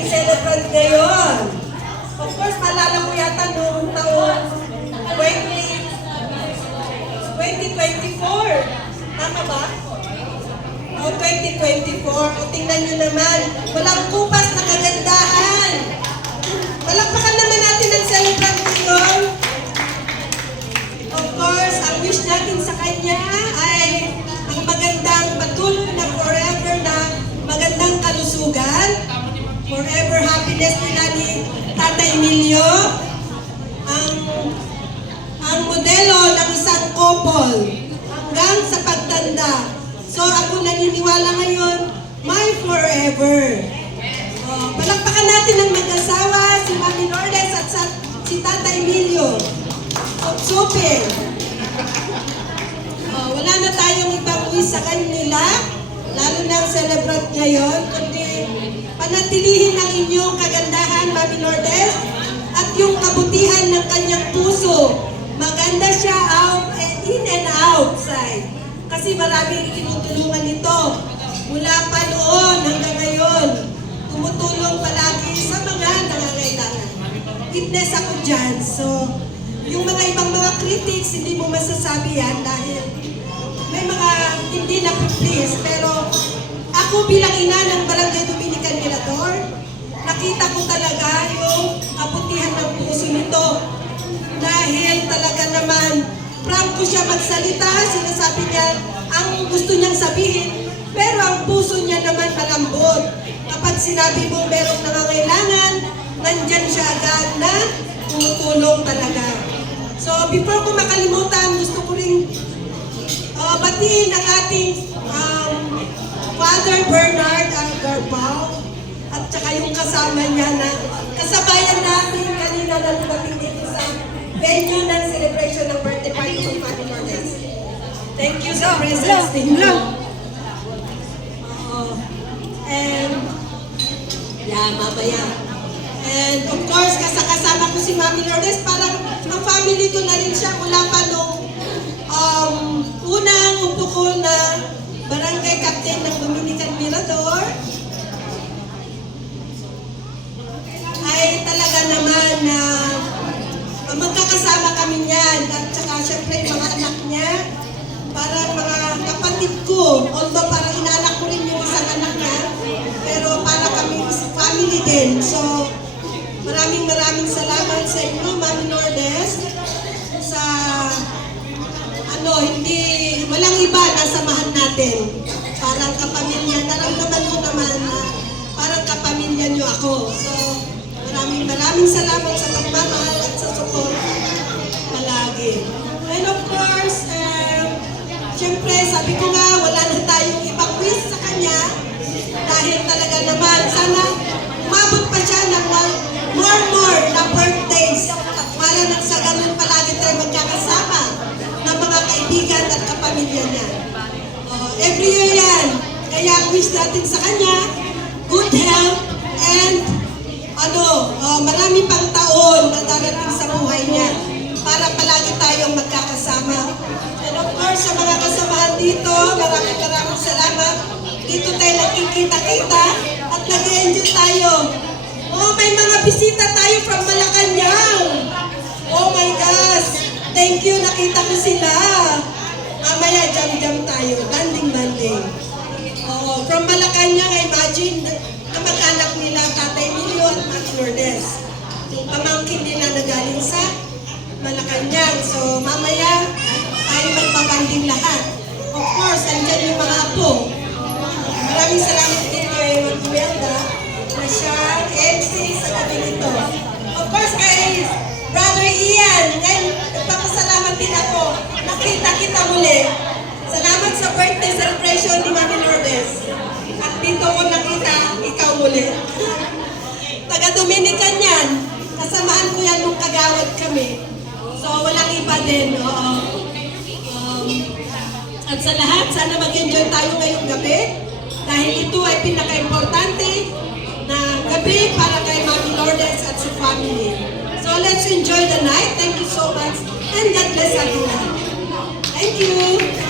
ating celebrant ngayon. Of course, maalala ko yata noong taong 2024. Tama ba? O 2024. O tingnan nyo naman, walang kupas na kagandahan. Palakpakan naman natin ang celebrant ngayon. Of course, ang wish natin sa kanya ay ang magandang patuloy na forever na magandang kalusugan, forever happiness nila ni Tata Emilio, ang modelo ng isang couple hanggang sa pagtanda. So ako naniniwala ngayon, my forever. Palakpakan natin ang mag-asawa, si Mami Lourdes at si Tata Emilio. Super! Wala na tayong ibang wish sa kanila, lalo na ang celebrant ngayon, kundi panatilihin ang inyong kagandahan, Mami Lourdes, at yung kabutihan ng kanyang puso. Maganda siya in and outside. Kasi maraming tinutulungan nito. Mula pa noon hanggang ngayon, tumutulong palagi sa mga nangangailangan. Witness ako dyan. So, yung mga ibang mga critics, hindi mo masasabi yan dahil may mga hindi na please. Pero ako bilang ina ng Barangay Dominican Mirador, nakita ko talaga yung kabutihan ng puso nito. Dahil talaga naman, prangko siya magsalita, sinasabi niya ang gusto niyang sabihin, pero ang puso niya naman malambot. Kapag sinabi mo merong nangangailangan, nandyan siya agad na tumutulong talaga. So before ko makalimutan, gusto ko rin batiin ang ating Father Bernard Garbao at saka yung kasama niya na kasabayan natin kanina na lumating dito sa venue ng celebration ng birthday party ng Mami Lourdes. Thank you sa presence ninyo. And mamaya. And of course, kasama ko si Mami Lourdes, parang ang family ko na rin siya mula pa nung unang upo ko na barangay captain ng Dominican Mirador. Ay talaga naman na magkakasama kami niyan. At saka syempre yung mga anak niya, parang mga kapatid ko. Although parang inaanak ko rin yung isang anak niya, pero para kami family din. So, maraming salamat sa inyo, Mami Lourdes, sa walang iba, nasamahan natin. Parang kapamilya, naramdaman mo naman na parang kapamilya niyo ako. So, maraming salamat sa pagmamahal at sa support palagi. And of course, syempre, sabi ko nga, wala na tayong ibang wish sa kanya dahil talaga naman, sana umabot pa siya ng more na birthdays para nang sa ganun palagi tayo magkakasama ng mga kaibigan at kapamilya niya. Every year yan. Kaya ang wish natin sa kanya, good health and marami pang taon na darating sa buhay niya para palagi tayong magkakasama. And of course, sa mga kasamahan dito, maraming salamat. Dito tayo nagkikita-kita at nag-enjoy tayo. May mga bisita tayo from Malacanang. Oh my gosh! Thank you, nakita ko sila. Mamaya, jam-jam tayo. Banding-banding. From Malacanang, imagine, kamag-anak nila, Tata Emilio at Mami Lourdes. Yung pamangkin nila na galing sa Malacanang. So, mamaya, tayo magpabanding lahat. Of course, andyan yung mga apo. Maraming salamat din kay Imelda na siya MC sa gabi nito. Of course, kay Brother Ian, ngayon, nagpapasalamat din ako. Nakita kita muli. Salamat sa birthday celebration ni Mami Lourdes. At dito ko nakita, ikaw muli. Taga-Dominican yan. Kasamahan ko yan nung kagawad kami. So, walang iba din. At sa lahat, sana mag-enjoy tayo ngayong gabi. Dahil ito ay pinaka-importante na gabi para kay Mami Lourdes at sa family. So, let's enjoy the night. Thank you so much. And God bless everyone. Thank you.